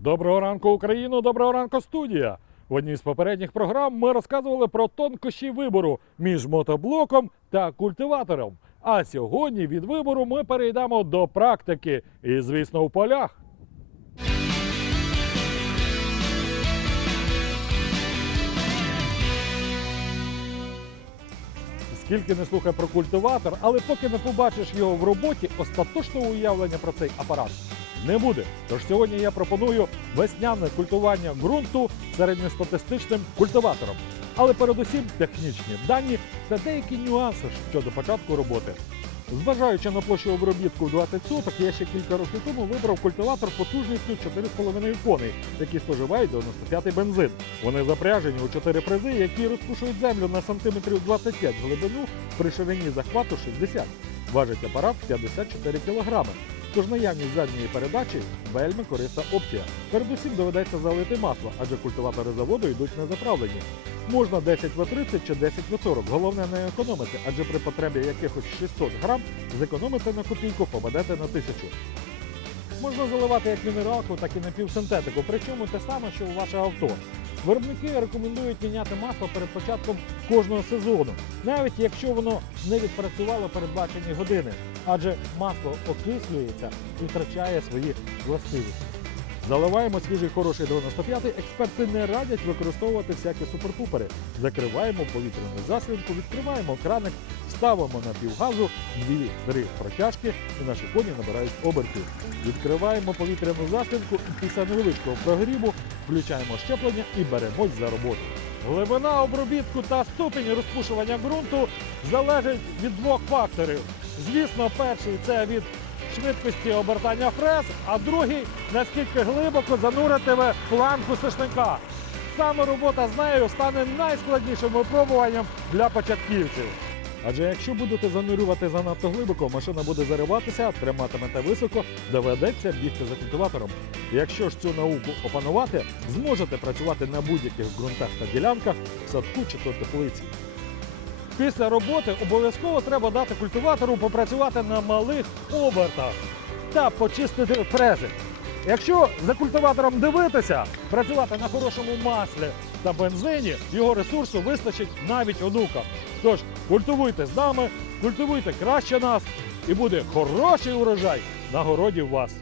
Доброго ранку, Україно! Доброго ранку, студія! В одній з попередніх програм ми розказували про тонкощі вибору між мотоблоком та культиватором. А сьогодні від вибору ми перейдемо до практики і, звісно, в полях. Скільки не слухай про культиватор, але поки не побачиш його в роботі, остаточного уявлення про цей апарат не буде. Тож сьогодні я пропоную весняне культування ґрунту середньостатистичним культиватором. Але передусім технічні дані та деякі нюанси щодо початку роботи. Зважаючи на площу обробітку в 20 соток, я ще кілька років тому вибрав культиватор потужністю 4,5 коней, які споживають 95-й бензин. Вони запряжені у 4 призи, які розпушують землю на сантиметрів 25 глибину при ширині захвату 60. Важить апарат 54 кілограми. Тож наявність задньої передачі вельми корисна опція. Передусім доведеться залити масло, адже культиватори заводу йдуть на заправлені. Можна 10 в 30 чи 10 в 40. Головне не економити, адже при потребі якихось 600 грам зекономити на копійку, попадете на тисячу. Можна заливати як мінералку, так і напівсинтетику, причому те саме, що у ваше авто. Виробники рекомендують міняти масло перед початком кожного сезону, навіть якщо воно не відпрацювало передбачені години, адже масло окислюється і втрачає свої властивості. Заливаємо свіжий хороший 95-й. Експерти не радять використовувати всякі суперпупери. Закриваємо повітряну заслінку, відкриваємо краник, ставимо на півгазу, дві-три протяжки, і наші коні набирають обертів. Відкриваємо повітряну заслінку і після невеличкого прогріву включаємо щеплення і беремось за роботу. Глибина обробітку та ступінь розпушування ґрунту залежить від двох факторів. Звісно, перший це від швидкості обертання фрез, а другий наскільки глибоко зануритиме планку сушника. Саме робота з нею стане найскладнішим випробуванням для початківців. Адже якщо будете занурювати занадто глибоко, машина буде зариватися, триматимете високо, доведеться бігти за культиватором. Якщо ж цю науку опанувати, зможете працювати на будь-яких ґрунтах та ділянках, в садку чи то теплиці. Після роботи обов'язково треба дати культиватору попрацювати на малих обертах та почистити фрези. Якщо за культиватором дивитися, працювати на хорошому маслі та бензині, його ресурсу вистачить навіть онукам. Тож культивуйте з нами, культивуйте краще нас, і буде хороший урожай на городі у вас.